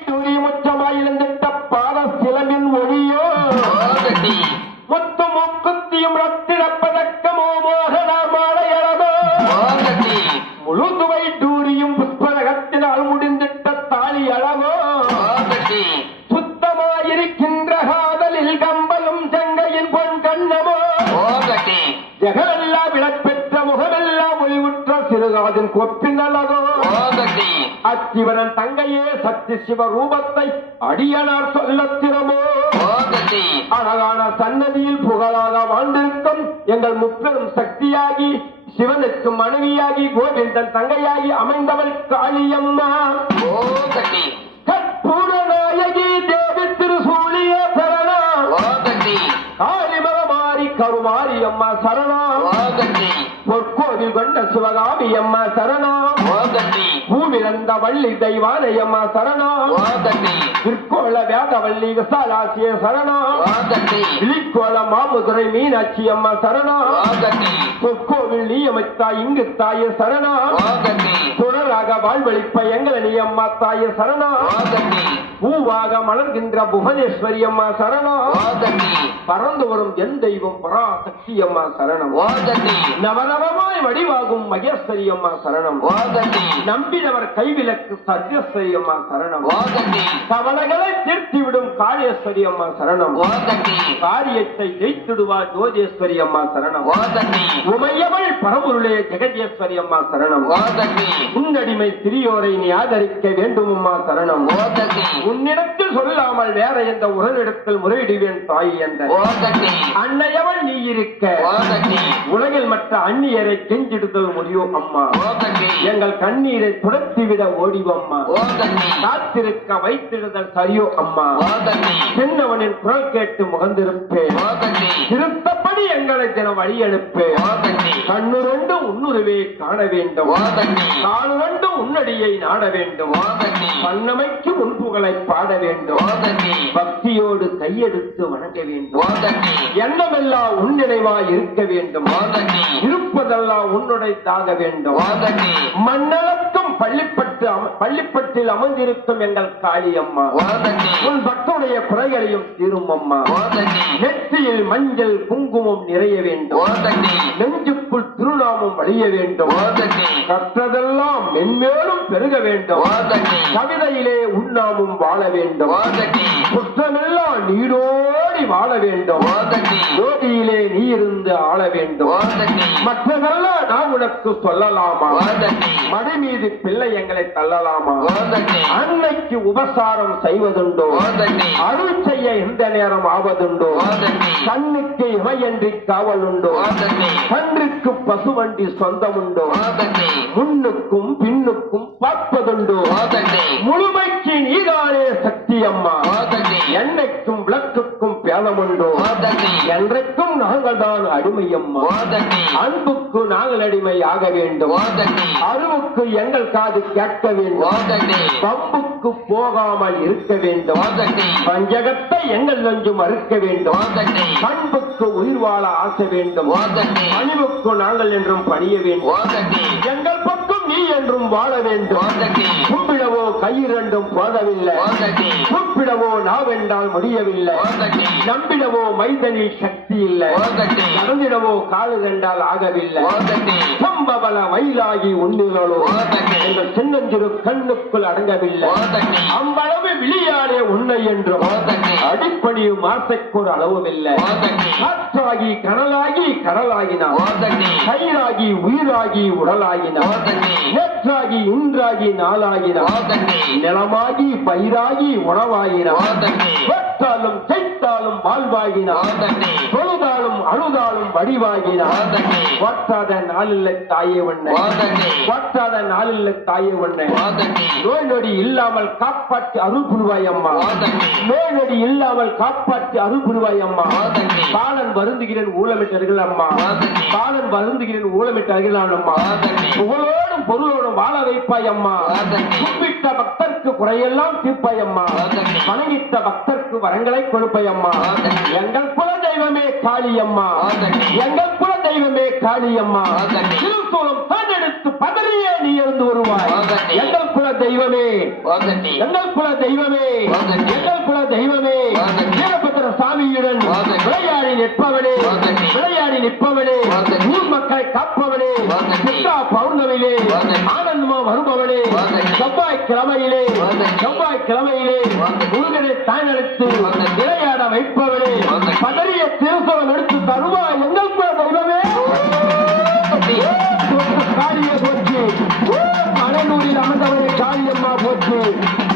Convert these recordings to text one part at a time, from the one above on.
ತೂರಿ ಮತ್ತು ஒளிவுற்ற சிறுகாதின் கொப்பின் அழகோ ஓகட்டி அச்சிவரன் தங்கையே சக்தி சிவ ரூபத்தை அடியனார் சொல்லத் திறமோ. அழகான சன்னதியில் புகழாக வாழ்ந்திருக்கும் எங்கள் முப்பெரும் சக்தியாகி சிவனுக்கு மனைவியாகி கோவிந்தன் தங்கையாகி அமைந்தவள் காளியம்மா. ஓகட்டி கற்பூர நாயகி தேவி திருசூலிய சரணா. ஓகட்டி காளிமகமாரி கருமாரி அம்மா சரணா. கொண்ட சிவகாமி அம்மா சரணா ஓகட்டி பூவிழந்த வள்ளி தெய்வானை அம்மா சரணா ஓகட்டி திருக்கோள வேதவள்ளி விசாலாசிய சரணா ஓகட்டி விழிக்கோள மாமுதுரை மீனாட்சி அம்மா சரணா ஓகட்டி பொற்கோவில் நீயமைத்தா இங்கு தாய சரணா சுடராக வாழ்வழிப்ப எங்களை நீ அம்மா தாய சரணா. பூவாக மலர்கின்ற புவனேஸ்வரி அம்மா சரணா பறந்து வரும் என் தெய்வம் பராசக்தி அம்மா சரணம் நவநவமாய் வடிவாகும் மகேஸ்வரி அம்மா சரணம் நம்பினவர் கைவிலக்கு சத்யஸ்வரி அம்மா சரணம் கவலைகளை தீர்த்திவிடும் காளேஸ்வரி அம்மா சரணம் காரியத்தை ஜெயித்திடுவார் ஜோதேஸ்வரி அம்மா சரணம் உமையவள் பரம்பொருளே ஜெகதேஸ்வரி அம்மா சரணம். உன்னடிமை சிறியோரை நீ ஆதரிக்க வேண்டும் அம்மா சரணம். உன்னிடத்தில் சொல்லாமல் வேற எந்த உடலிடத்தில் முறையிடுவேன் தாய் என்ற. அன்னையவள் நீ இருக்க. உலகில் மற்ற அந்நியரை கெஞ்சிடுதல் முடியும் அம்மா. எங்கள் கண்ணீரை துரத்திவிட ஓடிவம்மா காத்திருக்க வைத்திடுதல் சரியோ அம்மா. சின்னவனின் குரல் கேட்டு முகந்திருப்பேன். எங்களை தினம் வழி அனுப்பேன் ஓகட்டி கண்ணு ரெண்டும் உன்னுருவே காண வேண்டும். ரெண்டும் உன்னடியை நாட வேண்டும். பண்ணமைக்கு உன் புகழை பாட வேண்டும். பக்தியோடு கையெடுத்து வணங்க வேண்டும். எண்ணமெல்லாம் உன் நினைவாய் இருக்க வேண்டும். இருப்பதெல்லாம் உன்னுடையதாக வேண்டும். மண்ணளக்கும் அம- பள்ளிப்பட்டில் அமர்ந்திருக்கும் எங்கள் காளியம்மா. ஓகட்டி உன் பக்தனுடைய குறைகளையும் தீரும் அம்மா நெற்றியில் மஞ்சள் குங்குமம் நிறைய வேண்டும். நெஞ்சுக்குள் திருநாமம் வழிய வேண்டும். கற்றதெல்லாம் மென்மேலும் பெருக வேண்டும். கவிதையிலே உண்ணாமும் வாழ வேண்டும். குற்றமெல்லாம் நீடோடி வாழ வேண்டும். ஜோதியிலே நீ இருந்து ஆள வேண்டும். மற்றதெல்லாம் நான் உனக்கு சொல்லலாமா? மடி மீது பிள்ளை எங்களை தள்ளலாமா? அன்னைக்கு உபசாரம் செய்வதுண்டோ? அருள் செய்ய எந்த நேரம் ஆவதுண்டோ? கண்ணுக்கு இமையன்றி காவலுண்டோ? கன்றுக்கு பசுவண்டி சொந்தமுண்டோ? முன்னுக்கும் பின்னுக்கும் பார்ப்பதுண்டோ? முழுமைக்கு நீதானே சக்தி அம்மா என்னைக்கும் விளக்குக்கும் பேதமுண்டோ? என்றைக்கும் நாங்கள் தான் அடிமை அம்மா ஓகட்டி அன்புக்கு நாங்கள் அடிமை ஆக வேண்டும் அறிவுக்கு எங்கள் காது கேட்க வேண்டும். பம்புக்கு போகாமல் இருக்க வேண்டும். பஞ்சகத்தை எங்கள் நெஞ்சு மறுக்க வேண்டும். பண்புக்கு உயிர் வாழ ஆசை வேண்டும். பணிவுக்கு நாங்கள் என்றும் பணிய வேண்டும். எங்கள் பக்கம் நீ என்றும் வாழ வேண்டும். கையிரண்டும் போதவில்லை கூப்பிடவோ நாவென்றால் முடியவில்லை. நம்பிடவோ மைதனில் சக்தி இல்லை. நடந்திடவோ காலு கண்டால் ஆகவில்லை. ஓகட்டி சம்பவல வயலாகி உண்ணுகளோ எங்கள் சின்னஞ்சிறு கண்ணுக்குள் அடங்கவில்லை. அவ்வளவு விழியாடே உன்னை என்றும் அடிப்பணியும் ஆசைக்கு ஒரு அளவும் இல்லை காற்றாகி கனலாகி கடலாகினான் கயிறாகி உயிராகி உடலாகினான் நேற்றாகி இன்றாகி நாளாகினான் நிலமாகி பயிராகி உணவாகினான் ஓகட்டி பெற்றாலும் செய்தாலும் வாழ்வாகினான் தொழுதாலும் அழுதாலும் வடிவாகினான் வாட்டாத நாளில்லை தாயே ஓகட்டி வாட்டாத நாளில்லை தாயே ஓகட்டி நோய் நொடி இல்லாமல் காப்பாற்றி அருள் புரிவாய் அம்மா. நோய் நொடி இல்லாமல் காப்பாற்றி அருள் புரிவாய் அம்மா பாலன் வருந்துகிறேன் ஊழமிட்டார்கள் அம்மா. பாலன் வருந்துகிறேன் ஊழமிட்டார்கள் அம்மா. புகழோடும் பொருளோடும் வாழ வைப்பாய் அம்மா. கும்பிட்ட பக்தருக்கு குறையெல்லாம் தீர்ப்பாய் அம்மா. வணங்கிட்ட பக்தருக்கு வரங்களை கொடுப்பாய் அம்மா. எங்கள் குல தெய்வமே காளி அம்மா ஓகட்டி எங்கள் குல தெய்வமே காளி அம்மா ஓகட்டி திருசூலம் தான் எடுத்த பதறியே நீ இருந்து வருவாய். எங்கள் குல தெய்வமே எங்கள் குல தெய்வமே. எங்கள் குல தெய்வமே. வீரபத்திர சாமியுடன். விளையாடி நிற்பவனே. விளையாடி நிற்பவனே. ஊர் மக்களை காப்பவனே. சித்தா ஆகட்டும். ஆனந்தமா வருபவனே. செவ்வாய் கிழமையிலே. செவ்வாய் கிழமையிலே. முருகனை தானெடுத்து பதறிய எடுத்து தருவா எங்களுக்கு தெய்வமே. காரிய போச்சு மலைநூரில் அமர்ந்தவரை காரியம்மா போச்சு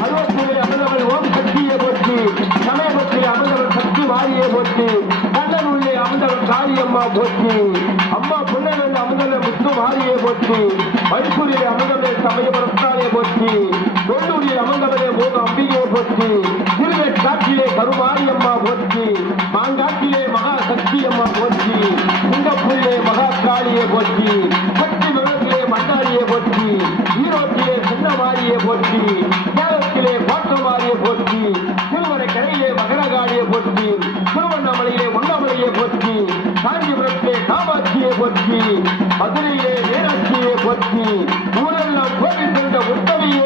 அருவத்தூரில் அமர்ந்தவள் ஓம் சக்தியை போச்சு சமயபத்தில் அமர்ந்தவள் சக்தி மாரியே போச்சு கண்ணனூரில் அமர்ந்தவள் காரியம்மா போச்சு அம்மா புன்னனில் அமர்ந்தவள் முத்து மாரியே போச்சு மணிப்பூரில் அமர்ந்தவள் சமயபுரத்தாலே போச்சு தொண்டூரில் அமர்ந்தவளே மூணு அம்பிகையை ஈரோட்டிலே சின்ன மாரியை போச்சு சேலத்திலே கோட்ட மாரியை போச்சு திருவரை கரையிலே மகரகாளியை போச்சு திருவண்ணாமலையிலே உண்ணாமலையை போச்சு காஞ்சிபுரத்திலே காமாட்சியை போச்சு மதுரையிலே மீனாட்சியை போச்சு ஊரெல்லாம் கோவில் சென்ற உத்தமையே